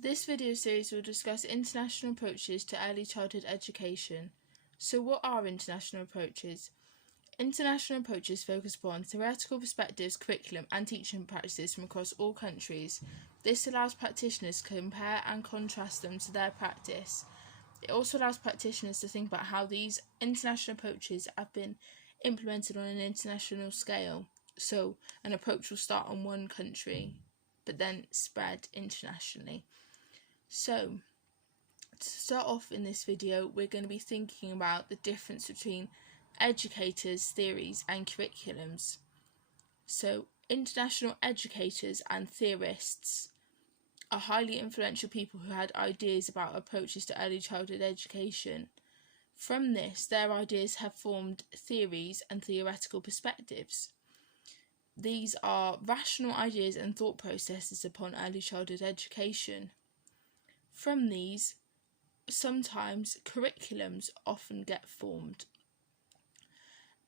This video series will discuss international approaches to early childhood education. So what are international approaches? International approaches focus upon theoretical perspectives, curriculum and teaching practices from across all countries. This allows practitioners to compare and contrast them to their practice. It also allows practitioners to think about how these international approaches have been implemented on an international scale. So an approach will start on one country, but then spread internationally. So, to start off in this video, we're going to be thinking about the difference between educators, theories and curriculums. So, international educators and theorists are highly influential people who had ideas about approaches to early childhood education. From this, their ideas have formed theories and theoretical perspectives. These are rational ideas and thought processes upon early childhood education. From these, sometimes curriculums often get formed.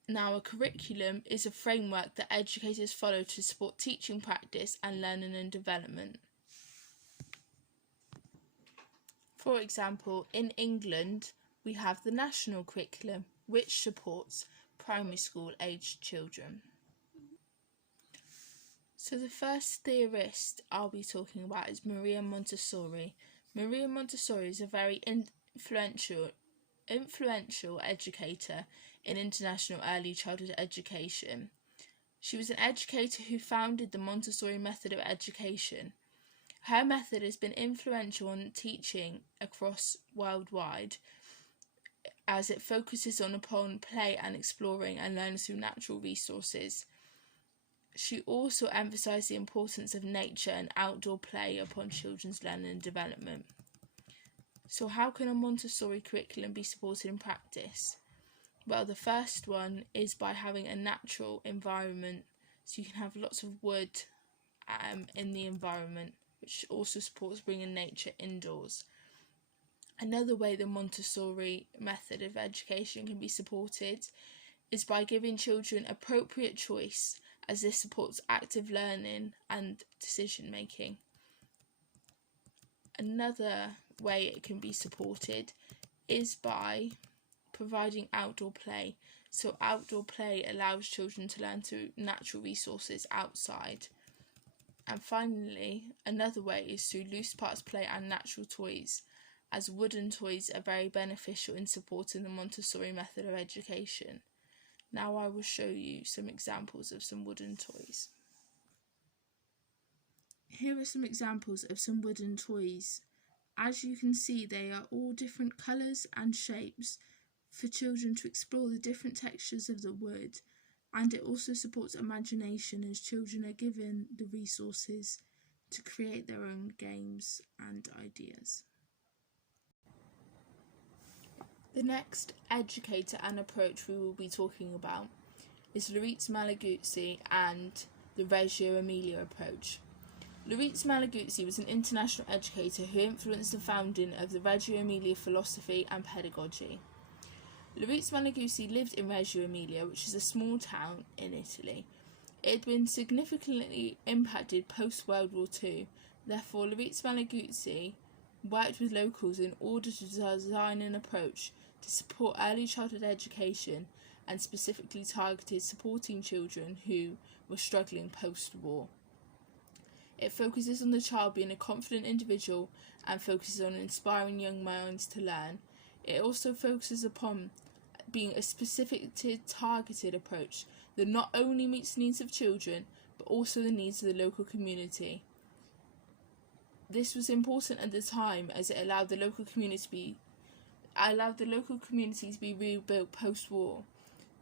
Now, a curriculum is a framework that educators follow to support teaching practice and learning and development. For example, in England, we have the national curriculum, which supports primary school aged children. So the first theorist I'll be talking about is Maria Montessori. Maria Montessori is a very influential educator in international early childhood education. She was an educator who founded the Montessori method of education. Her method has been influential on teaching across worldwide, as it focuses upon play and exploring and learning through natural resources. She also emphasised the importance of nature and outdoor play upon children's learning and development. So how can a Montessori curriculum be supported in practice? Well, the first one is by having a natural environment, so you can have lots of wood in the environment, which also supports bringing nature indoors. Another way the Montessori method of education can be supported is by giving children appropriate choice, as this supports active learning and decision making. Another way it can be supported is by providing outdoor play. So outdoor play allows children to learn through natural resources outside. And finally, another way is through loose parts play and natural toys, as wooden toys are very beneficial in supporting the Montessori method of education. Now I will show you some examples of some wooden toys. Here are some examples of some wooden toys. As you can see, they are all different colours and shapes for children to explore the different textures of the wood, and it also supports imagination as children are given the resources to create their own games and ideas. The next educator and approach we will be talking about is Luiz Malaguzzi and the Reggio Emilia approach. Luiz Malaguzzi was an international educator who influenced the founding of the Reggio Emilia philosophy and pedagogy. Luiz Malaguzzi lived in Reggio Emilia, which is a small town in Italy. It had been significantly impacted post-World War II. Therefore, Luiz Malaguzzi worked with locals in order to design an approach to support early childhood education, and specifically targeted supporting children who were struggling post-war. It focuses on the child being a confident individual and focuses on inspiring young minds to learn. It also focuses upon being a specific targeted approach that not only meets the needs of children but also the needs of the local community. This was important at the time as it allowed the local community to be rebuilt post-war,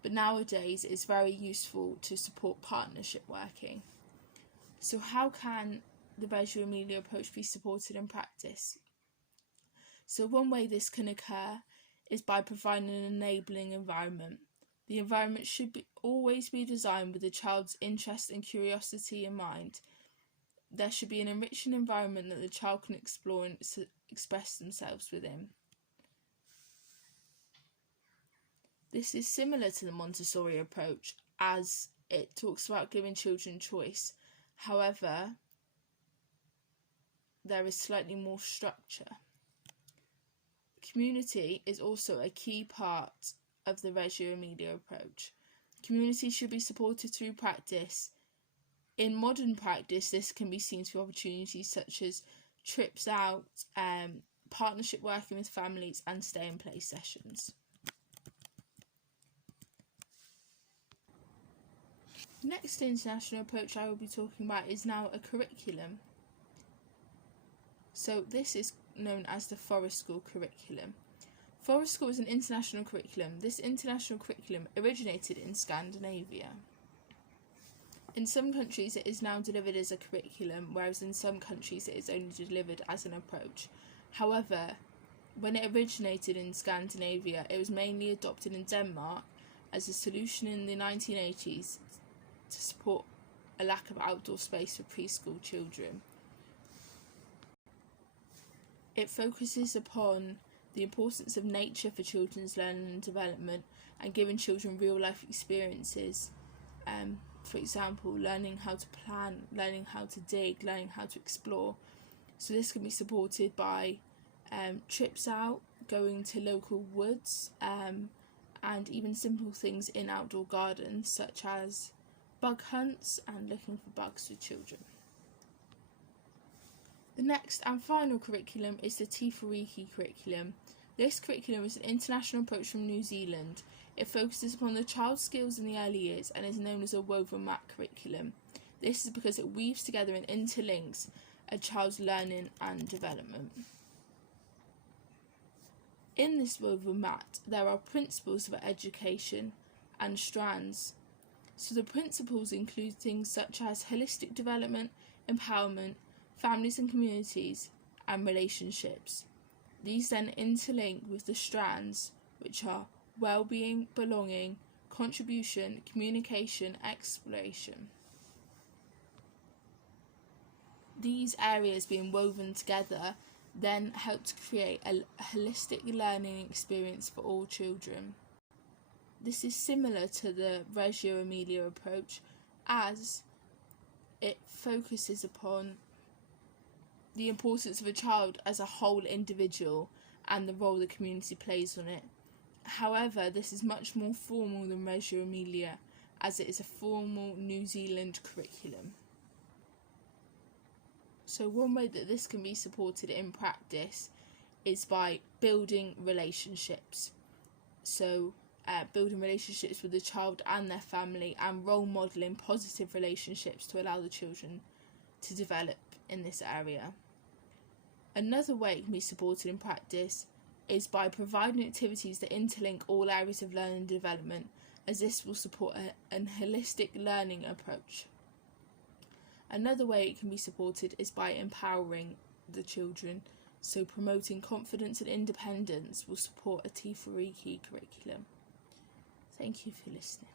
but nowadays it's very useful to support partnership working. So how can the Reggio Emilia approach be supported in practice? So one way this can occur is by providing an enabling environment. The environment should always be designed with the child's interest and curiosity in mind. There should be an enriching environment that the child can explore and express themselves within. This is similar to the Montessori approach, as it talks about giving children choice. However, there is slightly more structure. Community is also a key part of the Reggio Emilia approach. Community should be supported through practice. In modern practice, this can be seen through opportunities such as trips out, partnership working with families, and stay-in-place sessions. The next international approach I will be talking about is now a curriculum. So this is known as the Forest School curriculum. Forest School is an international curriculum. This international curriculum originated in Scandinavia. In some countries it is now delivered as a curriculum, whereas in some countries it is only delivered as an approach. However, when it originated in Scandinavia, it was mainly adopted in Denmark as a solution in the 1980s to support a lack of outdoor space for preschool children. It focuses upon the importance of nature for children's learning and development and giving children real life experiences. For example, learning how to plan, learning how to dig, learning how to explore. So this can be supported by trips out, going to local woods, and even simple things in outdoor gardens such as bug hunts and looking for bugs with children. The next and final curriculum is the Te Whāriki curriculum. This curriculum is an international approach from New Zealand. It focuses upon the child's skills in the early years and is known as a woven mat curriculum. This is because it weaves together and interlinks a child's learning and development. In this woven mat, there are principles for education and strands. So the principles include things such as holistic development, empowerment, families and communities, and relationships. These then interlink with the strands, which are well-being, belonging, contribution, communication, exploration. These areas being woven together then help to create a holistic learning experience for all children. This is similar to the Reggio Emilia approach, as it focuses upon the importance of a child as a whole individual and the role the community plays on it. However, this is much more formal than Reggio Emilia, as it is a formal New Zealand curriculum. So one way that this can be supported in practice is by building relationships. So building relationships with the child and their family, and role modelling positive relationships to allow the children to develop in this area. Another way it can be supported in practice is by providing activities that interlink all areas of learning and development, as this will support a holistic learning approach. Another way it can be supported is by empowering the children, so promoting confidence and independence will support a Te Whāriki curriculum. Thank you for listening.